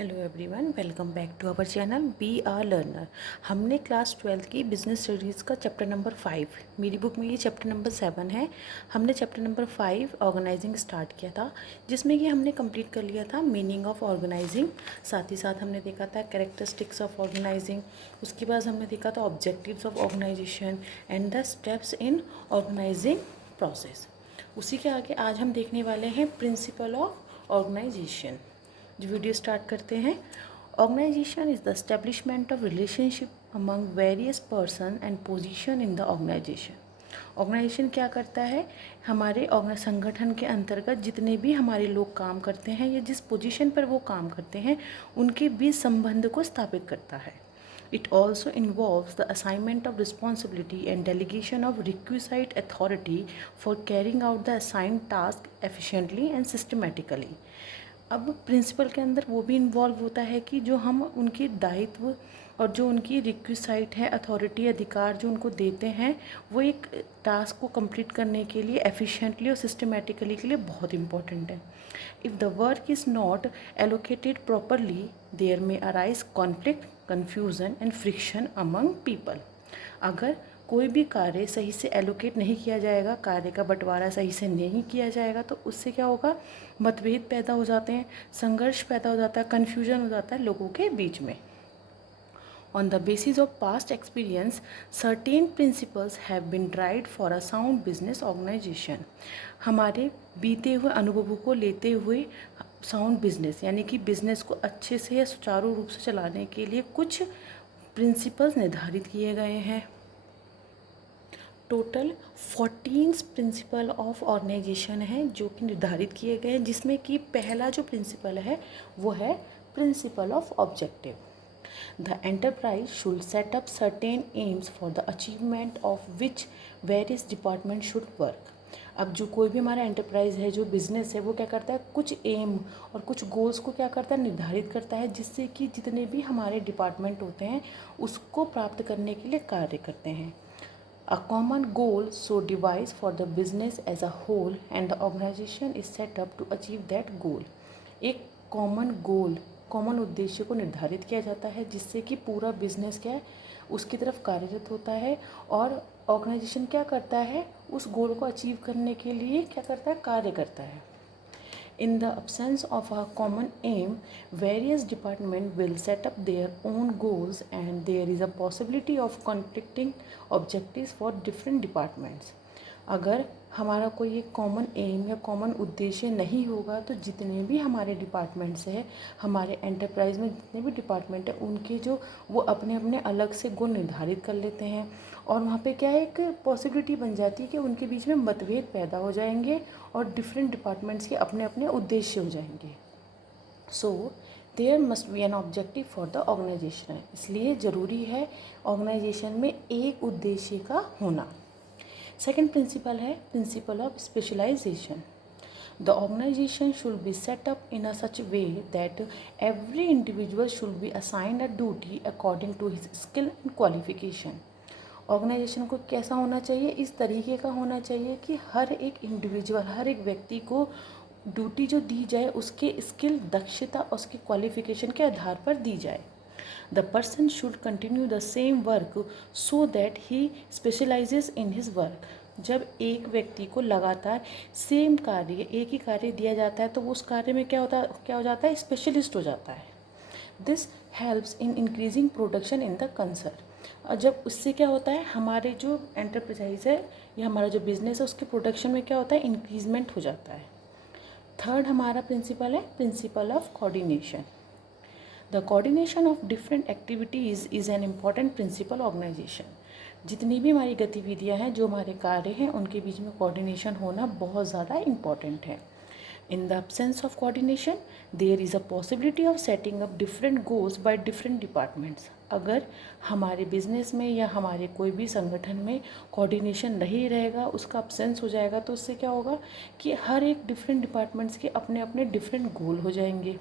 Hello everyone, welcome back to our channel B R learner. हमने class 12th की business studies का number नंबर 5, मेरी बुक में ये चैप्टर नंबर 7 है। हमने चैप्टर नंबर 5 ऑर्गेनाइजिंग स्टार्ट किया था, जिसमें कि हमने कंप्लीट कर लिया था मीनिंग ऑफ ऑर्गेनाइजिंग। साथ ही साथ हमने देखा था कैरेक्टरिस्टिक्स ऑफ ऑर्गेनाइजिंग। उसके बाद हमने देखा था objectives of organisation and the steps in organising process. उसी के आगे आज हम देखने वाले हैं प्रिंसिपल ऑफ ऑर्गेनाइजेशन। जो वीडियो स्टार्ट करते हैं। Organisation is the establishment of relationship among various person and position in the organisation. Organisation क्या करता है? हमारे संगठन के अंतर्गत जितने भी हमारे लोग काम करते हैं या जिस पोजीशन पर वो काम करते हैं उनके बीच संबंध को स्थापित करता है। It also involves the assignment of responsibility and delegation of requisite authority for carrying out the assigned task efficiently and systematically. अब प्रिंसिपल के अंदर वो भी इन्वॉल्व होता है कि जो हम उनके दायित्व और जो उनकी रिक्विसाइट है, अथॉरिटी, अधिकार जो उनको देते हैं, वो एक टास्क को कंप्लीट करने के लिए एफिशिएंटली और सिस्टमेटिकली के लिए बहुत इंपॉर्टेंट है। If the work is not allocated properly there may arise conflict, confusion and friction among people. अगर कोई भी कार्य सही से एलोकेट नहीं किया जाएगा, कार्य का बंटवारा सही से नहीं किया जाएगा, तो उससे क्या होगा? मतभेद पैदा हो जाते हैं, संघर्ष पैदा हो जाता है, कन्फ्यूजन हो जाता है लोगों के बीच में। On the basis of past experience, certain principles have been derived for a sound business organization. हमारे बीते हुए अनुभवों को लेते हुए साउंड बिजनेस यानी कि बिजनेस को अच्छे से या सुचारू रूप से चलाने के लिए कुछ प्रिंसिपल्स निर्धारित किए गए हैं। टोटल 14 प्रिंसिपल ऑफ ऑर्गेनाइजेशन है जो कि निर्धारित किए गए हैं, जिसमें कि पहला जो प्रिंसिपल है वो है principle of objective. The enterprise should set up certain AIIMS for the achievement of which various department should work. अब जो कोई भी हमारा एंटरप्राइज है, जो बिज़नेस है, वो क्या करता है? कुछ एम और कुछ गोल्स को क्या करता है? निर्धारित करता है, जिससे कि जितने भी हमारे डिपार्टमेंट होते हैं उसको प्राप्त करने के लिए कार्य करते हैं। A common goal so devised for the business as a whole and the organization is set up to achieve that goal. एक कॉमन गोल, कॉमन उद्देश्य को निर्धारित किया जाता है जिससे कि पूरा बिजनेस क्या है उसकी तरफ कार्यरत होता है, और ऑर्गेनाइजेशन क्या करता है? उस गोल को अचीव करने के लिए क्या करता है? कार्य करता है। In the absence of a common aim, various departments will set up their own goals and there is a possibility of conflicting objectives for different departments. अगर हमारा कोई एक कॉमन एम या कॉमन उद्देश्य नहीं होगा तो जितने भी हमारे डिपार्टमेंट्स हैं, हमारे एंटरप्राइज में जितने भी डिपार्टमेंट हैं, उनके जो वो अपने अपने अलग से गोल निर्धारित कर लेते हैं, और वहाँ पे क्या है, एक पॉसिबिलिटी बन जाती है कि उनके बीच में मतभेद पैदा हो जाएंगे और डिफरेंट डिपार्टमेंट्स के अपने अपने उद्देश्य हो जाएंगे। So there must be an objective for the organisation. इसलिए ज़रूरी है ऑर्गेनाइजेशन में एक उद्देश्य का होना। सेकेंड प्रिंसिपल है principle of specialisation. The organisation should be set up in a such way that every individual should be assigned a duty according to his skill and qualification. Organisation को कैसा होना चाहिए? इस तरीके का होना चाहिए कि हर एक इंडिविजुअल, हर एक व्यक्ति को ड्यूटी जो दी जाए उसके स्किल, दक्षता, उसके क्वालिफिकेशन के आधार पर दी जाए। The person should continue the same work so that he specialises in his work. जब एक व्यक्ति को लगातार सेम कार्य, एक ही कार्य दिया जाता है तो उस कार्य में क्या हो जाता है? स्पेशलिस्ट हो जाता है। This helps in increasing production in the concern. और जब उससे क्या होता है, हमारे जो एंटरप्राइज है या हमारा जो बिजनेस है उसके प्रोडक्शन में क्या होता है? इंक्रीजमेंट हो जाता है। थर्ड हमारा प्रिंसिपल है principle of coordination. The coordination of different activities is an important principle organisation. जितनी भी हमारी गतिविधियां हैं, जो हमारे कार्य हैं, उनके बीच में कोऑर्डिनेशन होना बहुत ज़्यादा इम्पॉर्टेंट है। In the absence of coordination, there is a possibility of setting up different goals by different departments. अगर हमारे बिजनेस में या हमारे कोई भी संगठन में कोऑर्डिनेशन नहीं रहेगा, उसका अब्सेंस हो जाएगा, तो उससे क्या होगा कि हर एक डिफरेंट डिपार्टमेंट्स के अपने अपने डिफरेंट गोल हो जाएंगे।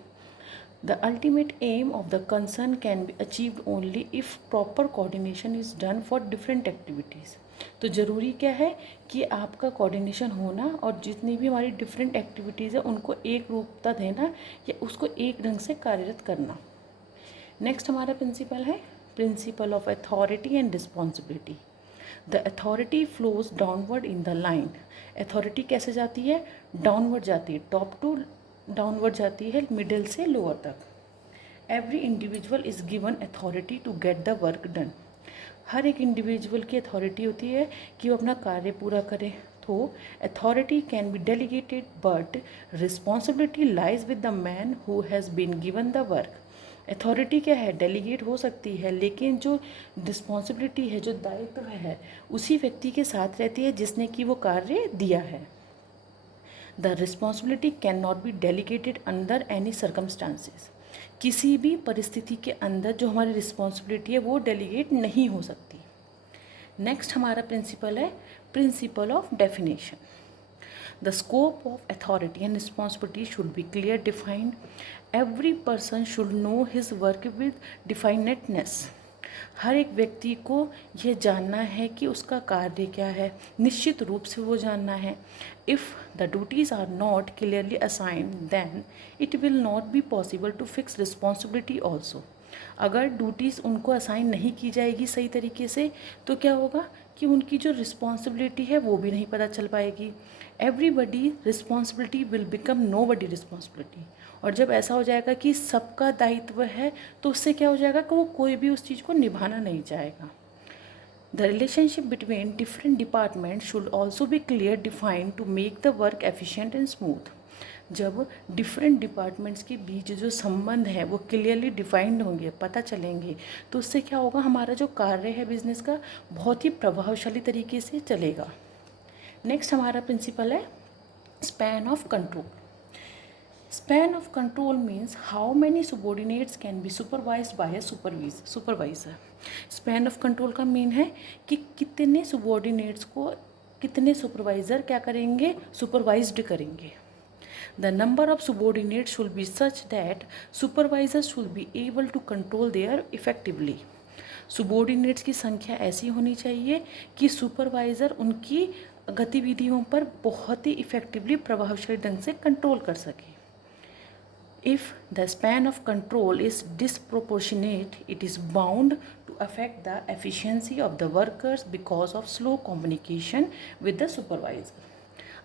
The ultimate aim of the concern can be achieved only if proper coordination is done for different activities. तो ज़रूरी क्या है कि आपका कोऑर्डिनेशन होना और जितनी भी हमारी डिफरेंट एक्टिविटीज़ है उनको एक रूपता देना या उसको एक ढंग से कार्यरत करना। नेक्स्ट हमारा प्रिंसिपल है principle of authority and responsibility. The authority flows downward in the line. Authority कैसे जाती है? डाउनवर्ड जाती है, टॉप टू डाउनवर्ड जाती है, मिडिल से लोअर तक। Every individual is given authority to get the work done. हर एक इंडिविजुअल की अथॉरिटी होती है कि वो अपना कार्य पूरा करे। तो authority can be delegated but responsibility lies with the man who has been given the work. Authority क्या है? डेलीगेट हो सकती है, लेकिन जो रिस्पॉन्सिबिलिटी है, जो दायित्व है, उसी व्यक्ति के साथ रहती है जिसने कि वो कार्य दिया है। The responsibility can not be delegated under any circumstances. किसी भी परिस्थिति के अंदर जो हमारी रिस्पॉन्सिबिलिटी है वो डेलीगेट नहीं हो सकती। नेक्स्ट हमारा प्रिंसिपल है principle of definition. The scope of authority and responsibility should be clear defined. Every person should know his work with definiteness. हर एक व्यक्ति को यह जानना है कि उसका कार्य क्या है, निश्चित रूप से वो जानना है। If the duties are not clearly assigned then it will not be possible to fix responsibility also. अगर ड्यूटीज़ उनको असाइन नहीं की जाएगी सही तरीके से तो क्या होगा कि उनकी जो रिस्पॉन्सिबिलिटी है वो भी नहीं पता चल पाएगी। Everybody responsibility will become nobody responsibility. और जब ऐसा हो जाएगा कि सबका दायित्व है तो उससे क्या हो जाएगा कि वो कोई भी उस चीज़ को निभाना नहीं चाहेगा। The relationship between different department should also be clear defined to make the work efficient and smooth. जब डिफरेंट डिपार्टमेंट्स के बीच जो संबंध है वो क्लियरली डिफाइंड होंगे, पता चलेंगे, तो उससे क्या होगा, हमारा जो कार्य है बिजनेस का बहुत ही प्रभावशाली तरीके से चलेगा। नेक्स्ट हमारा प्रिंसिपल है span of control. Span of control means how many subordinates can be supervised by a supervisor. Span of control का मीन है कि कितने subordinates को कितने सुपरवाइज़र क्या करेंगे, सुपरवाइज्ड करेंगे। The number of subordinates should be such that supervisors should be able to control their effectively। subordinates की संख्या ऐसी होनी चाहिए कि सुपरवाइज़र उनकी गतिविधियों पर बहुत ही इफ़ेक्टिवली प्रभावशाली ढंग से कंट्रोल कर सके। If the span of control is disproportionate, it is bound to affect the efficiency of the workers because of slow communication with the supervisor।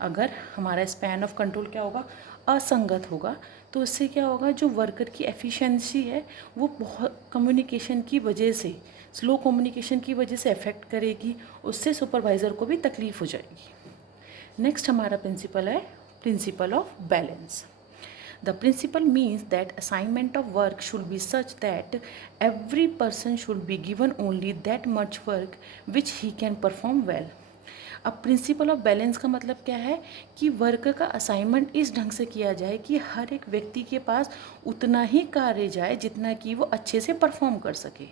अगर हमारा स्पैन ऑफ कंट्रोल क्या होगा, असंगत होगा, तो उससे क्या होगा, जो वर्कर की एफिशिएंसी है वो बहुत कम्युनिकेशन की वजह से, स्लो कम्युनिकेशन की वजह से अफेक्ट करेगी, उससे सुपरवाइज़र को भी तकलीफ हो जाएगी। नेक्स्ट हमारा प्रिंसिपल है principle of balance. The principle means that assignment of work should be such that every person should be given only that much work which he can perform well। अब principle of balance का मतलब क्या है कि work का assignment इस ढंग से किया जाए कि हर एक व्यक्ति के पास उतना ही कार्य जाए जितना कि वो अच्छे से परफॉर्म कर सके।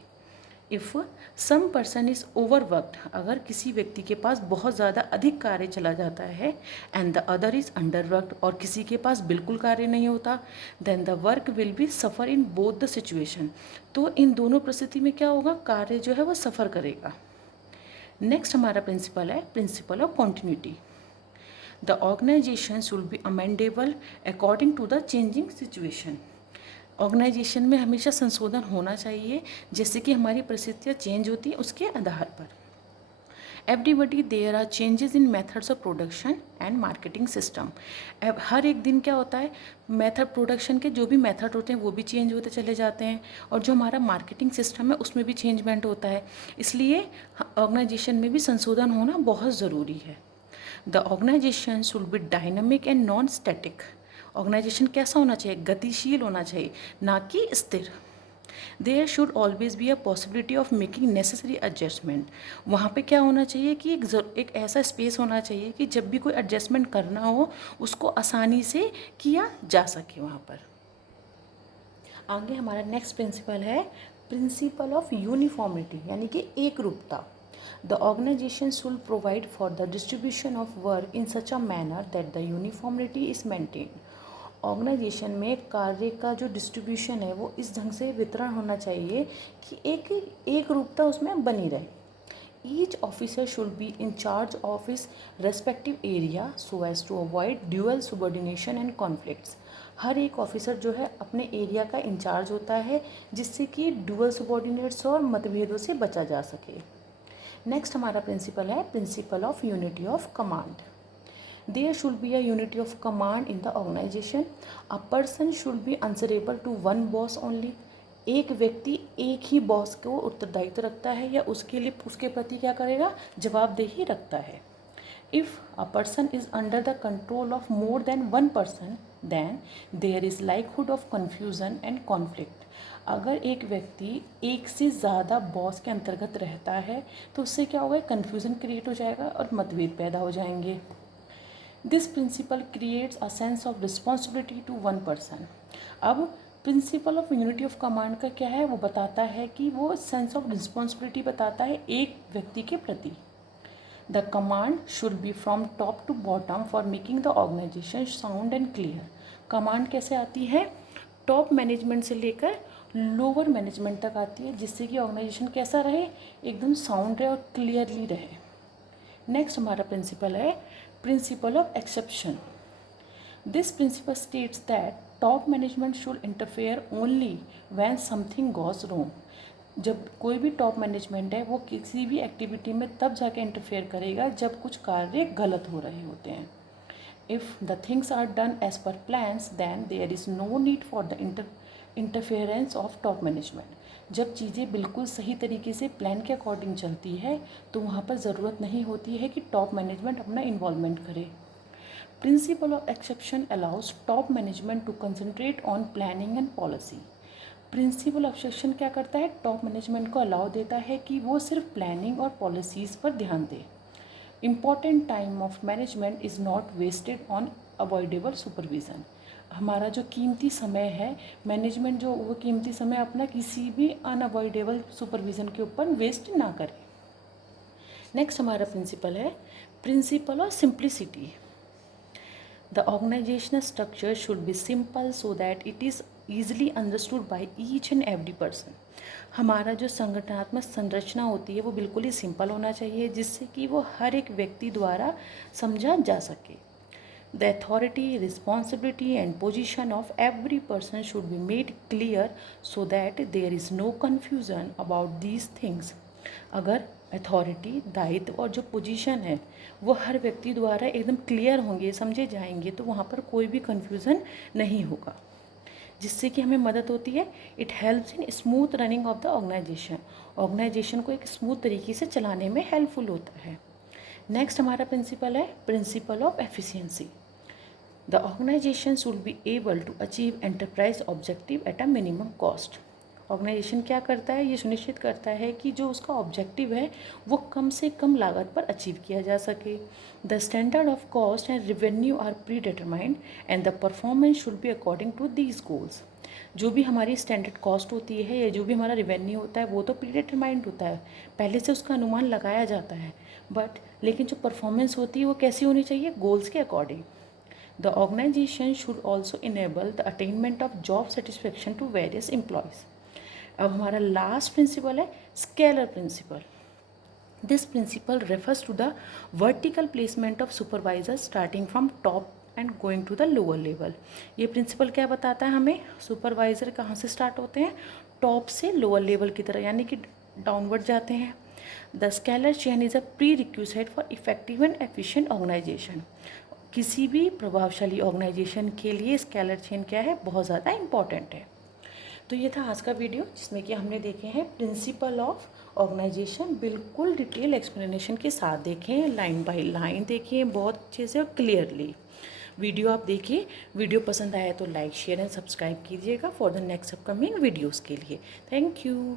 If some person is overworked, अगर किसी व्यक्ति के पास बहुत ज़्यादा अधिक कार्य चला जाता है, and the other is underworked, और किसी के पास बिल्कुल कार्य नहीं होता, then the work will be suffer in both the situation. तो इन दोनों परिस्थिति में क्या होगा, कार्य जो है वो सफ़र करेगा। नेक्स्ट हमारा प्रिंसिपल है principle of continuity. The organisation should be amendable according to the changing situation. Organisation में हमेशा संशोधन होना चाहिए, जैसे कि हमारी परिस्थितियाँ चेंज होती हैं उसके आधार पर। Everybody there are changes in methods of production and marketing system. हर एक दिन क्या होता है, मेथड प्रोडक्शन के जो भी मेथड होते हैं वो भी चेंज होते चले जाते हैं, और जो हमारा मार्केटिंग सिस्टम है उसमें भी चेंजमेंट होता है, इसलिए ऑर्गेनाइजेशन में भी संशोधन होना बहुत ज़रूरी है। The organisation should be dynamic and non static. Organisation कैसा होना चाहिए, गतिशील होना चाहिए, ना कि स्थिर। There should always be a possibility of making necessary adjustment. वहाँ पे क्या होना चाहिए कि एक ऐसा स्पेस होना चाहिए कि जब भी कोई एडजस्टमेंट करना हो उसको आसानी से किया जा सके वहाँ पर। आगे हमारा नेक्स्ट प्रिंसिपल है प्रिंसिपल ऑफ यूनिफॉर्मिटी, यानी कि एक रूपता। The organisation should provide for the distribution of work in such a manner that the uniformity is maintained. Organisation में कार्य का जो डिस्ट्रीब्यूशन है वो इस ढंग से वितरण होना चाहिए कि एक रूपता उसमें बनी रहे। Each officer should be in charge of his respective area so as to avoid dual subordination and conflicts. हर एक ऑफिसर जो है अपने एरिया का इंचार्ज होता है, जिससे कि ड्यूअल सुबॉर्डिनेट्स और मतभेदों से बचा जा सके। नेक्स्ट हमारा प्रिंसिपल है principle of unity of command. There should be a unity of command in the organisation. A person should be answerable to one boss only. एक व्यक्ति एक ही बॉस को उत्तरदायित्व रखता है या उसके लिए उसके प्रति क्या करेगा, जवाबदेही रखता है। If a person is under the control of more than one person then there is likelihood of confusion and conflict. अगर एक व्यक्ति एक से ज़्यादा बॉस के अंतर्गत रहता है तो उससे क्या होगा, कन्फ्यूज़न क्रिएट हो जाएगा और मतभेद पैदा हो जाएंगे। This principle creates a sense of responsibility to one person. अब principle of unity of command का क्या है, वो बताता है कि वो सेंस ऑफ रिस्पॉन्सिबिलिटी बताता है एक व्यक्ति के प्रति। The command should be from top to bottom for making the organisation sound and clear. Command कैसे आती है, टॉप मैनेजमेंट से लेकर लोअर मैनेजमेंट तक आती है, जिससे कि ऑर्गेनाइजेशन कैसा रहे, एकदम साउंड रहे और क्लियरली रहे। नेक्स्ट हमारा प्रिंसिपल है principle of exception. This principle states that top management should interfere only when something goes wrong. जब कोई भी टॉप मैनेजमेंट है वो किसी भी एक्टिविटी में तब जाके इंटरफेयर करेगा जब कुछ कार्य गलत हो रहे होते हैं। If the things are done as per plans then there is no need for the interference of top management. जब चीज़ें बिल्कुल सही तरीके से प्लान के अकॉर्डिंग चलती है तो वहाँ पर ज़रूरत नहीं होती है कि टॉप मैनेजमेंट अपना इन्वॉल्वमेंट करे। Principle of exception allows top management to concentrate on planning and policy. Principle of exception क्या करता है, टॉप मैनेजमेंट को अलाउ देता है कि वो सिर्फ प्लानिंग और पॉलिसीज़ पर ध्यान दे। Important time of management is not wasted on avoidable supervision. हमारा जो कीमती समय है, मैनेजमेंट जो वो कीमती समय अपना किसी भी अनअवॉइडेबल सुपरविज़न के ऊपर वेस्ट ना करे। नेक्स्ट हमारा प्रिंसिपल है principle of simplicity. The organisational structure should be simple so that it is easily understood by each and every person. हमारा जो संगठनात्मक संरचना होती है वो बिल्कुल ही सिंपल होना चाहिए, जिससे कि वो हर एक व्यक्ति द्वारा समझा जा सके। The authority, responsibility and position of every person should be made clear so that there is no confusion about these things. अगर अथॉरिटी, दायित्व और जो पोजीशन है वो हर व्यक्ति द्वारा एकदम क्लियर होंगे, समझे जाएंगे, तो वहाँ पर कोई भी कन्फ्यूज़न नहीं होगा, जिससे कि हमें मदद होती है। It helps in smooth running of the organisation. Organisation को एक स्मूथ तरीके से चलाने में हेल्पफुल होता है। नेक्स्ट हमारा प्रिंसिपल है principle of efficiency. The organization should be able to achieve enterprise objective at a minimum cost. Organisation क्या करता है, ये सुनिश्चित करता है कि जो उसका ऑब्जेक्टिव है वो कम से कम लागत पर अचीव किया जा सके। The standard of cost and revenue are predetermined and the performance should be according to these goals. जो भी हमारी स्टैंडर्ड कॉस्ट होती है या जो भी हमारा रेवेन्यू होता है वो तो प्री डिटरमाइंड होता है, पहले से उसका अनुमान लगाया जाता है, लेकिन जो परफॉर्मेंस होती है वो कैसी होनी चाहिए, गोल्स के according. The organization should also enable the attainment of job satisfaction to various employees. अब हमारा लास्ट प्रिंसिपल है scalar principle. This principle refers to the vertical placement of supervisor starting from top and going to the lower level. ये principle क्या बताता है हमें, supervisor कहाँ से स्टार्ट होते हैं, टॉप से लोअर लेवल की तरह, यानी कि डाउनवर्ड जाते हैं। The scalar chain is a prerequisite for effective and efficient organisation. किसी भी प्रभावशाली ऑर्गेनाइजेशन के लिए स्केलर चेन क्या है, बहुत ज़्यादा इम्पॉर्टेंट है। तो ये था आज का वीडियो, जिसमें कि हमने देखे हैं प्रिंसिपल ऑफ ऑर्गेनाइजेशन, बिल्कुल डिटेल एक्सप्लेनेशन के साथ देखें, लाइन बाय लाइन देखें, बहुत अच्छे से और क्लियरली। वीडियो आप देखिए, वीडियो पसंद आया तो लाइक शेयर एंड सब्सक्राइब कीजिएगा for the next upcoming videos के लिए। Thank you.